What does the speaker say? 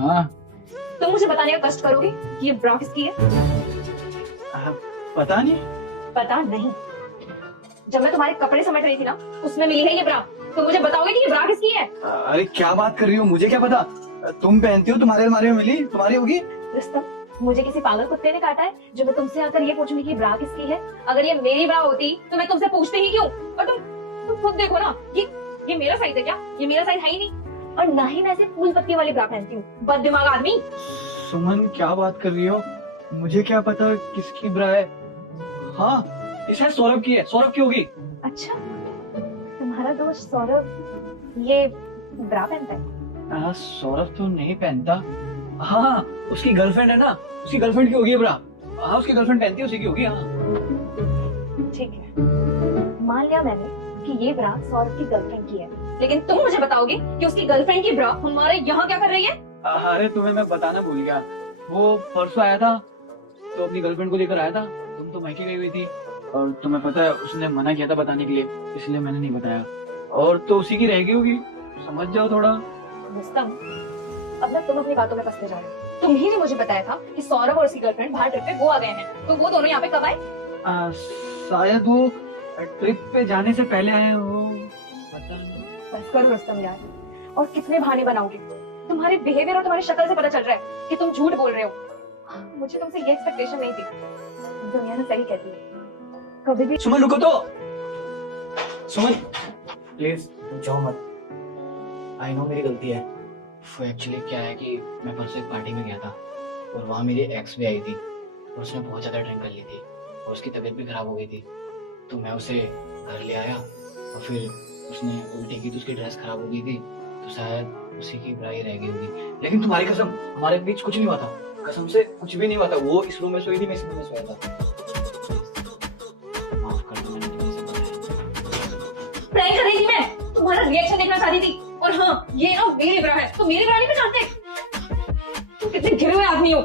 हाँ। तुम मुझे बताने का कष्ट करोगे कि ये ब्रा किसकी है? पता नहीं। पता नहीं। जब मैं तुम्हारे कपड़े समेट रही थी ना, उसमें मिली है ये ब्रा। तुम मुझे बताओगे कि ये ब्रा किसकी है? अरे क्या बात कर रही हो, मुझे क्या पता। तुम पहनती हो, तुम्हारे अलमारी में मिली, तुम्हारी होगी। रुस्तम, मुझे किसी पागल कुत्ते ने काटा है जो मैं तुमसे आकर ये पूछूंगी कि ब्रा किसकी है? अगर ये मेरी ब्रा होती तो मैं तुमसे पूछती ही क्यों? और तुम खुद देखो ना, ये मेरा साइज है क्या? ये मेरा साइज है ही नहीं। और ना ही मैं ऐसे फूल पत्ती वाली ब्रा पहनती हूँ, बद दिमाग आदमी। सुमन क्या बात कर रही हो, मुझे क्या पता किसकी ब्रा है। हाँ, ये शायद सौरभ की है। सौरभ की होगी। अच्छा, तुम्हारा दोस्त सौरभ ये ब्रा पहनता है? सौरभ तो नहीं पहनता। हाँ, उसकी गर्लफ्रेंड है ना, उसकी गर्लफ्रेंड की होगी ये ब्रा। हाँ, उसकी गर्लफ्रेंड पहनती है, उसी की होगी। हाँ ठीक है, मान लिया मैंने कि ये ब्रा सौरभ की गर्लफ्रेंड की है, लेकिन तुम मुझे बताओगे कि उसकी गर्लफ्रेंड की ब्रा हमारे यहाँ क्या कर रही है? अरे तुम्हें मैं बताना भूल गया, वो परसों आया था तो अपनी गर्लफ्रेंड को लेकर आया था। तुम तो मायके गई हुई थी और तुम्हें पता है उसने मना किया था बताने के लिए, इसलिए मैंने नहीं बताया। और तो उसी की रह गई होगी, समझ जाओ थोड़ा। रुस्तम, अब ना तुम अपनी बातों में फंसते जा रहे हो। तुम ही ने मुझे बताया था कि सौरभ और उसकी गर्लफ्रेंड बाहर ट्रिप पे वो आ गए हैं, तो वो दोनों यहाँ पे कब आए? शायद वो ट्रिप पे जाने से पहले आए हो, पता नहीं। बस करो रुस्तम यार, और कितने बहाने बनाओगे? तुम्हारे बिहेवियर और तुम्हारी शक्ल से पता चल रहा है कि तुम झूठ बोल रहे हो। मुझे तुमसे ये एक्सपेक्टेशन नहीं थी। दुनिया ने सही कहती है, कभी भी। सुमन रुको तो, सुमन प्लीज जाओ मत। आई नो मेरी गलती है। वो एक्चुअली क्या है कि मैं परसों एक पार्टी में गया था और वहाँ मेरी एक्स भी आई थी और उसने बहुत ज्यादा ड्रिंक कर ली थी और उसकी तबीयत भी खराब हो गई थी। तो मैं उसे घर ले आया और फिर उसने उल्टी की तो उसकी ड्रेस खराब हो गई थी, तो शायद उसी की बुराई रह गई होगी। लेकिन तुम्हारी कसम, हमारे बीच कुछ नहीं हुआ था, कसम से कुछ भी नहीं हुआ था। वो इस रूम में सोई थी, मैं इस रूम में सोया था। माफ कर दो, मैंने तुम्हें से बताया। प्रैंक कर रही थी मैं, तुम्हारा रिएक्शन देखना चाहती थी। और हाँ, ये ना मेरी ब्रा है, तो मेरी ब्रा नहीं पहचानते? तुम कितने गिरे हुए आदमी हो।